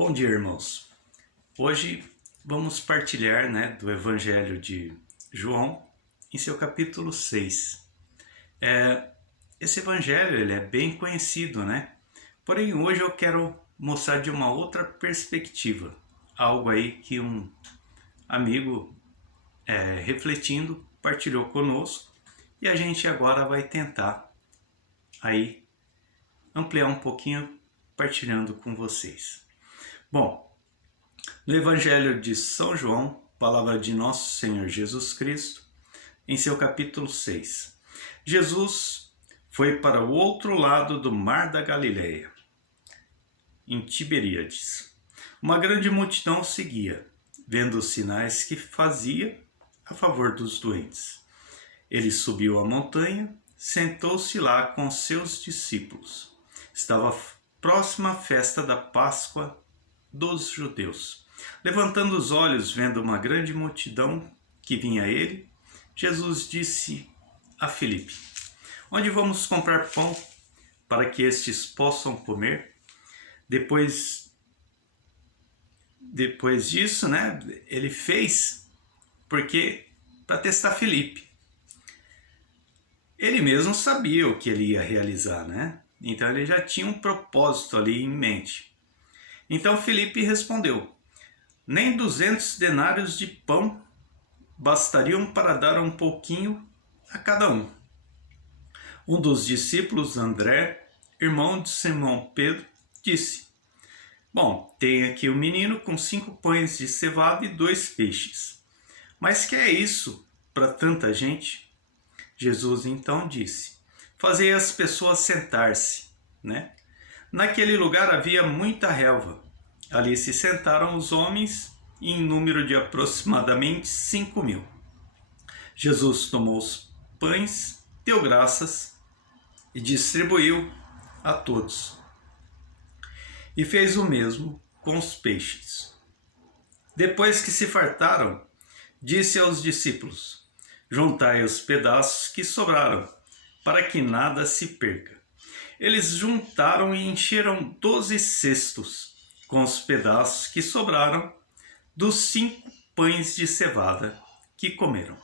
Bom dia, irmãos. Hoje vamos partilhar, do Evangelho de João em seu capítulo 6. Esse Evangelho ele é bem conhecido, Porém, hoje eu quero mostrar de uma outra perspectiva, algo aí que um amigo, refletindo, partilhou conosco e a gente agora vai tentar aí ampliar um pouquinho, partilhando com vocês. Bom, no Evangelho de São João, palavra de nosso Senhor Jesus Cristo, em seu capítulo 6. Jesus foi para o outro lado do mar da Galileia, em Tiberíades. Uma grande multidão o seguia, vendo os sinais que fazia a favor dos doentes. Ele subiu a montanha, sentou-se lá com seus discípulos. Estava próxima a festa da Páscoa dos judeus. Levantando os olhos, vendo uma grande multidão que vinha a ele, Jesus disse a Filipe: onde vamos comprar pão para que estes possam comer? Depois disso, ele fez para testar Filipe. Ele mesmo sabia o que ele ia realizar, Então ele já tinha um propósito ali em mente. Então Filipe respondeu: nem 200 denários de pão bastariam para dar um pouquinho a cada um. Um dos discípulos, André, irmão de Simão Pedro, disse: bom, tem aqui um menino com 5 pães de cevada e 2 peixes. Mas que é isso para tanta gente? Jesus então disse: fazei as pessoas sentar-se, Naquele lugar havia muita relva. Ali se sentaram os homens, em número de aproximadamente 5.000. Jesus tomou os pães, deu graças e distribuiu a todos. E fez o mesmo com os peixes. Depois que se fartaram, disse aos discípulos: juntai os pedaços que sobraram, para que nada se perca. Eles juntaram e encheram 12 cestos com os pedaços que sobraram dos 5 pães de cevada que comeram.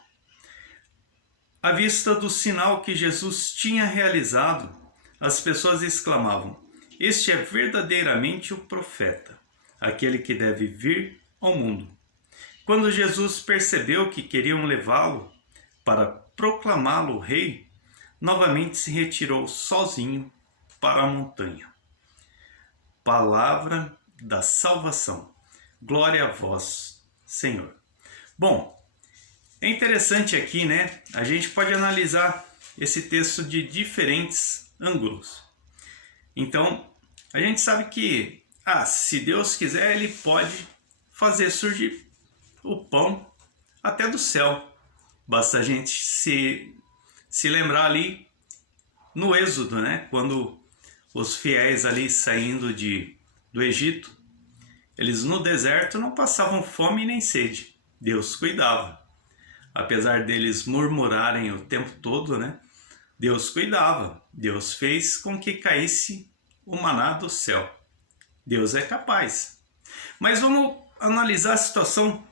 À vista do sinal que Jesus tinha realizado, as pessoas exclamavam: este é verdadeiramente o profeta, aquele que deve vir ao mundo. Quando Jesus percebeu que queriam levá-lo para proclamá-lo rei, novamente se retirou sozinho para a montanha. Palavra da salvação. Glória a vós, Senhor. Bom, é interessante aqui, A gente pode analisar esse texto de diferentes ângulos. Então, a gente sabe que, se Deus quiser, Ele pode fazer surgir o pão até do céu. Basta a gente se lembrar ali no Êxodo, Quando os fiéis ali saindo do Egito, eles no deserto não passavam fome nem sede. Deus cuidava. Apesar deles murmurarem o tempo todo, Deus cuidava. Deus fez com que caísse o maná do céu. Deus é capaz. Mas vamos analisar a situação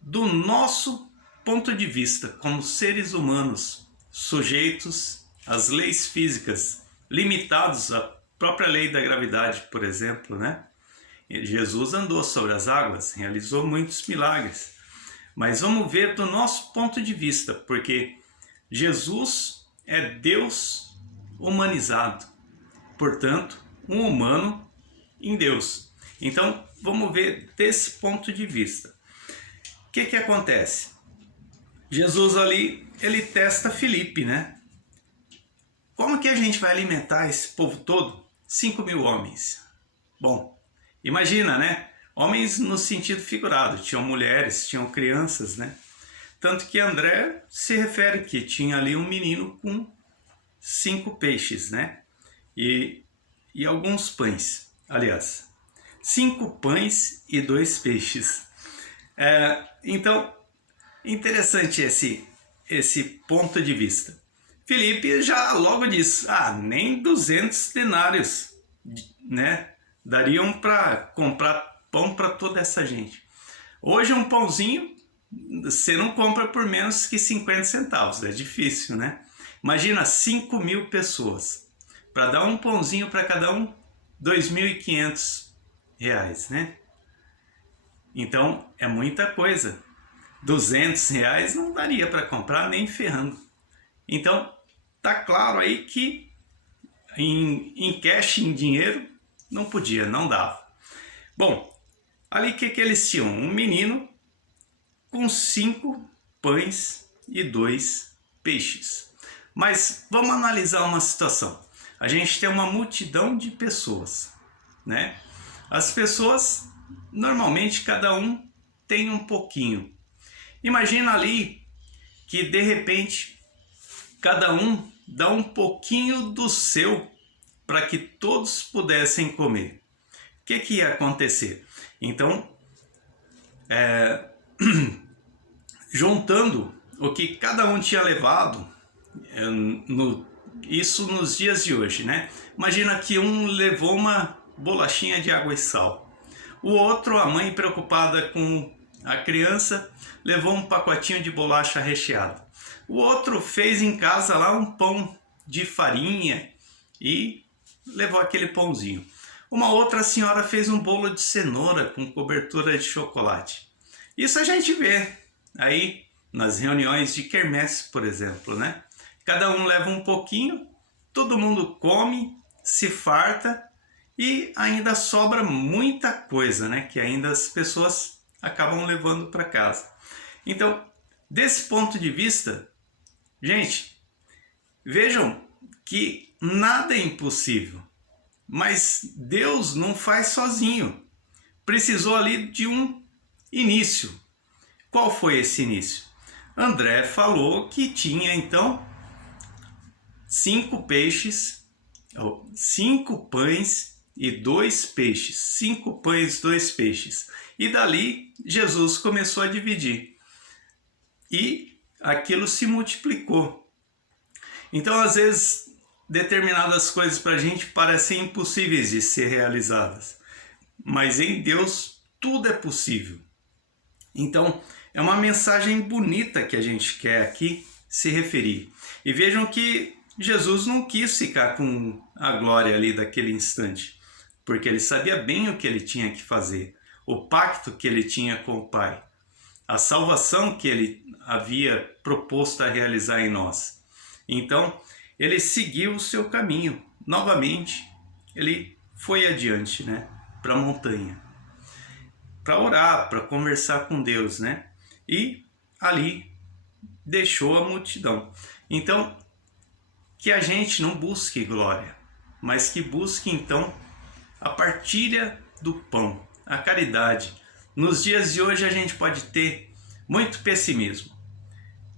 do nosso ponto de vista, como seres humanos, sujeitos às leis físicas, limitados à própria lei da gravidade, por exemplo, Jesus andou sobre as águas, realizou muitos milagres. Mas vamos ver do nosso ponto de vista, porque Jesus é Deus humanizado, portanto, um humano em Deus. Então, vamos ver desse ponto de vista. O que acontece? Jesus ali, ele testa Filipe, Como que a gente vai alimentar esse povo todo? 5.000 homens. Bom, imagina, Homens no sentido figurado. Tinham mulheres, tinham crianças, Tanto que André se refere que tinha ali um menino com 5 peixes, E alguns pães. Aliás, 5 pães e 2 peixes. Então, interessante esse ponto de vista. Filipe já logo diz: nem 200 denários, dariam para comprar pão para toda essa gente. Hoje um pãozinho você não compra por menos que 50 centavos, é difícil, né? Imagina 5.000 pessoas, para dar um pãozinho para cada um, R$ 2.500, né? Então é muita coisa. R$ 200 não daria para comprar nem ferrando. Então tá claro aí que em cash, em dinheiro, não podia, não dava. Bom, ali que eles tinham? Um menino com 5 pães e 2 peixes. Mas vamos analisar uma situação. A gente tem uma multidão de pessoas, né? As pessoas, normalmente, cada um tem um pouquinho. Imagina ali que, de repente, cada um dá um pouquinho do seu para que todos pudessem comer. O que ia acontecer? Então, juntando o que cada um tinha levado, isso nos dias de hoje, né? Imagina que um levou uma bolachinha de água e sal. O outro, a mãe preocupada com a criança, levou um pacotinho de bolacha recheada. O outro fez em casa lá um pão de farinha e levou aquele pãozinho. Uma outra senhora fez um bolo de cenoura com cobertura de chocolate. Isso a gente vê aí nas reuniões de quermesse, por exemplo, né? Cada um leva um pouquinho, todo mundo come, se farta e ainda sobra muita coisa, né? Que ainda as pessoas acabam levando para casa. Então, desse ponto de vista, gente, vejam que nada é impossível, mas Deus não faz sozinho. Precisou ali de um início. Qual foi esse início? André falou que tinha então 5 peixes, 5 pães e 2 peixes. 5 pães, 2 peixes. E dali Jesus começou a dividir. E aquilo se multiplicou. Então, às vezes, determinadas coisas para a gente parecem impossíveis de ser realizadas. Mas em Deus tudo é possível. Então, é uma mensagem bonita que a gente quer aqui se referir. E vejam que Jesus não quis ficar com a glória ali daquele instante, porque ele sabia bem o que ele tinha que fazer, o pacto que ele tinha com o Pai, a salvação que ele havia proposto a realizar em nós. Então, ele seguiu o seu caminho. Novamente, ele foi adiante, né, para a montanha, para orar, para conversar com Deus, né? E ali deixou a multidão. Então, que a gente não busque glória, mas que busque então a partilha do pão, a caridade. Nos dias de hoje a gente pode ter muito pessimismo,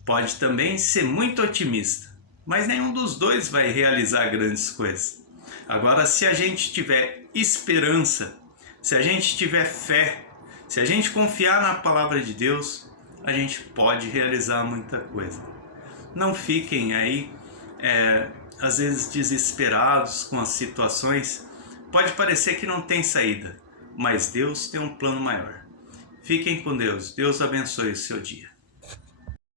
pode também ser muito otimista, mas nenhum dos dois vai realizar grandes coisas. Agora, se a gente tiver esperança, se a gente tiver fé, se a gente confiar na palavra de Deus, a gente pode realizar muita coisa. Não fiquem aí, às vezes, desesperados com as situações. Pode parecer que não tem saída, mas Deus tem um plano maior. Fiquem com Deus. Deus abençoe o seu dia.